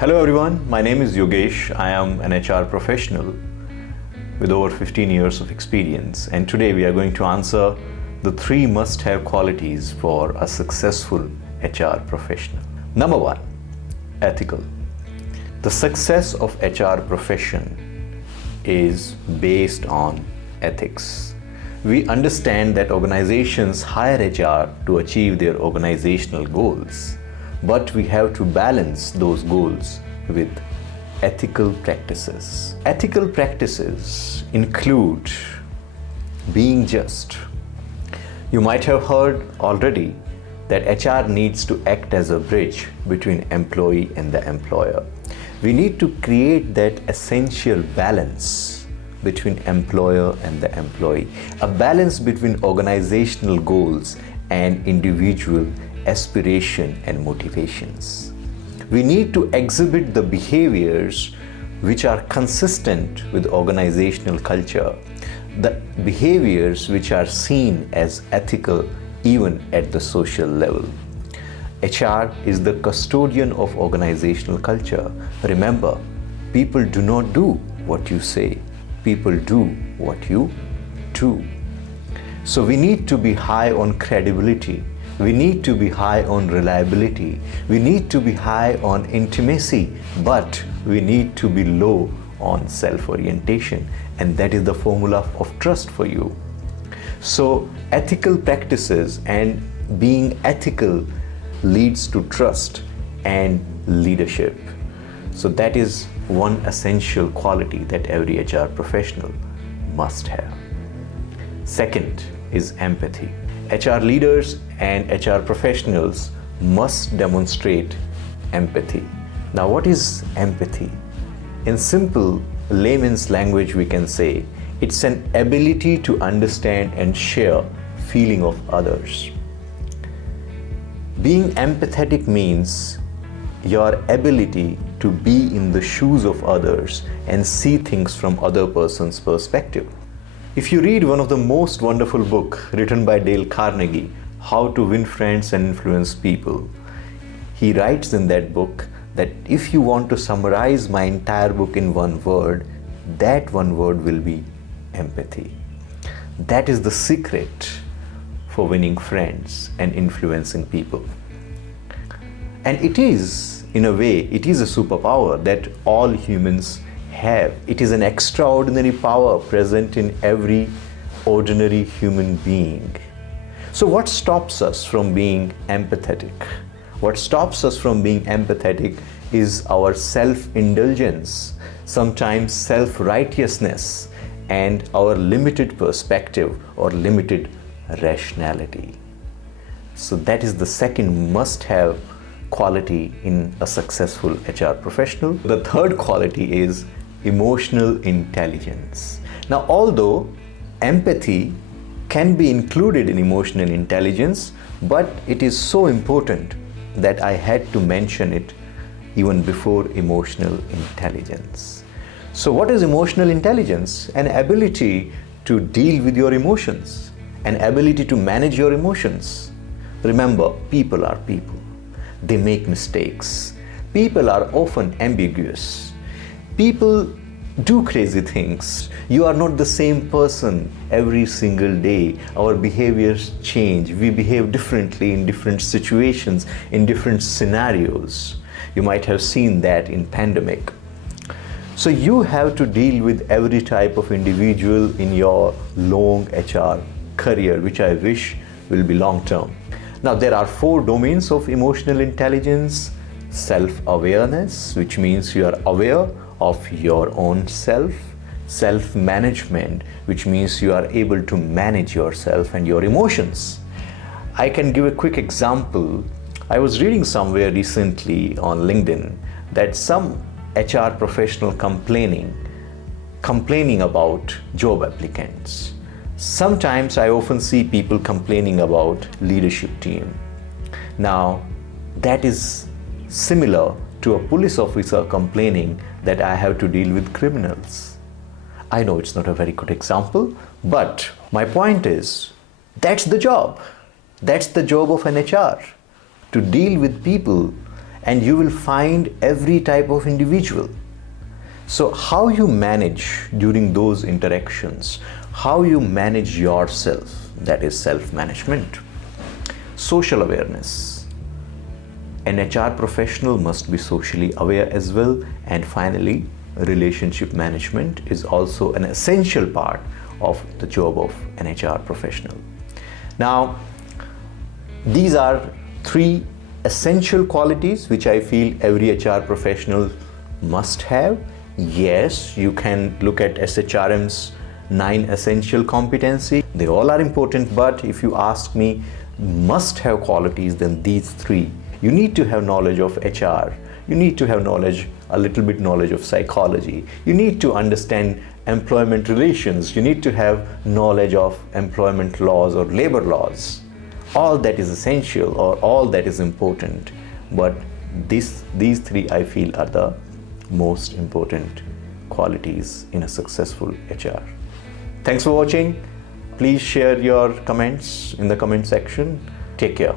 Hello everyone, my name is Yogesh. I am an HR professional with over 15 years of experience, and today we are going to answer the 3 must-have qualities for a successful HR professional. Number 1, ethical. The success of HR profession is based on ethics. We understand that organizations hire HR to achieve their organizational goals, but we have to balance those goals with ethical practices. Ethical practices include being just. You might have heard already that HR needs to act as a bridge between employee and the employer. We need to create that essential balance between employer and the employee, a balance between organizational goals and individual aspiration and motivations. We need to exhibit the behaviors which are consistent with organizational culture, the behaviors which are seen as ethical even at the social level. HR is the custodian of organizational culture. Remember, people do not do what you say, people do what you do. So we need to be high on credibility. We need to be high on reliability. We need to be high on intimacy, but we need to be low on self-orientation. And that is the formula of trust for you. So ethical practices and being ethical leads to trust and leadership. So that is one essential quality that every HR professional must have. Second is empathy. HR leaders and HR professionals must demonstrate empathy. Now, what is empathy? In simple layman's language, we can say it's an ability to understand and share feeling of others. Being empathetic means your ability to be in the shoes of others and see things from other person's perspective. If you read one of the most wonderful books written by Dale Carnegie, How to Win Friends and Influence People, he writes in that book that if you want to summarize my entire book in one word, that one word will be empathy. That is the secret for winning friends and influencing people. And it is, in a way, it is a superpower that all humans have. It is an extraordinary power present in every ordinary human being. So what stops us from being empathetic? What stops us from being empathetic is our self-indulgence, sometimes self-righteousness, and our limited perspective or limited rationality. So that is the second must-have quality in a successful HR professional. The third quality is emotional intelligence. Now, although empathy can be included in emotional intelligence, but it is so important that I had to mention it even before emotional intelligence. So what is emotional intelligence? An ability to deal with your emotions, an ability to manage your emotions. Remember, people are people. They make mistakes. People are often ambiguous. People do crazy things. You are not the same person every single day. Our behaviors change. We behave differently in different situations, in different scenarios. You might have seen that in pandemic. So you have to deal with every type of individual in your long HR career, which I wish will be long term. Now, there are 4 domains of emotional intelligence. Self-awareness, which means you are aware of your own self. Self-management, which means you are able to manage yourself and your emotions. I can give a quick example. I was reading somewhere recently on LinkedIn that some HR professional complaining about job applicants. Sometimes I often see people complaining about leadership team. Now, that is similar to a police officer complaining that I have to deal with criminals. I know it's not a very good example, but my point is, that's the job. That's the job of an HR, to deal with people and you will find every type of individual. So how you manage during those interactions, how you manage yourself, that is self-management. Social awareness. An HR professional must be socially aware as well. And finally, relationship management is also an essential part of the job of an HR professional. Now, these are three essential qualities which I feel every HR professional must have. Yes, you can look at SHRM's 9 essential competencies. They all are important, but if you ask me must have qualities, then these three. You need to have knowledge of HR. You need to have knowledge, a little bit knowledge of psychology. You need to understand employment relations. You need to have knowledge of employment laws or labor laws. All that is essential, or all that is important. But these three I feel are the most important qualities in a successful HR. Thanks for watching. Please share your comments in the comment section. Take care.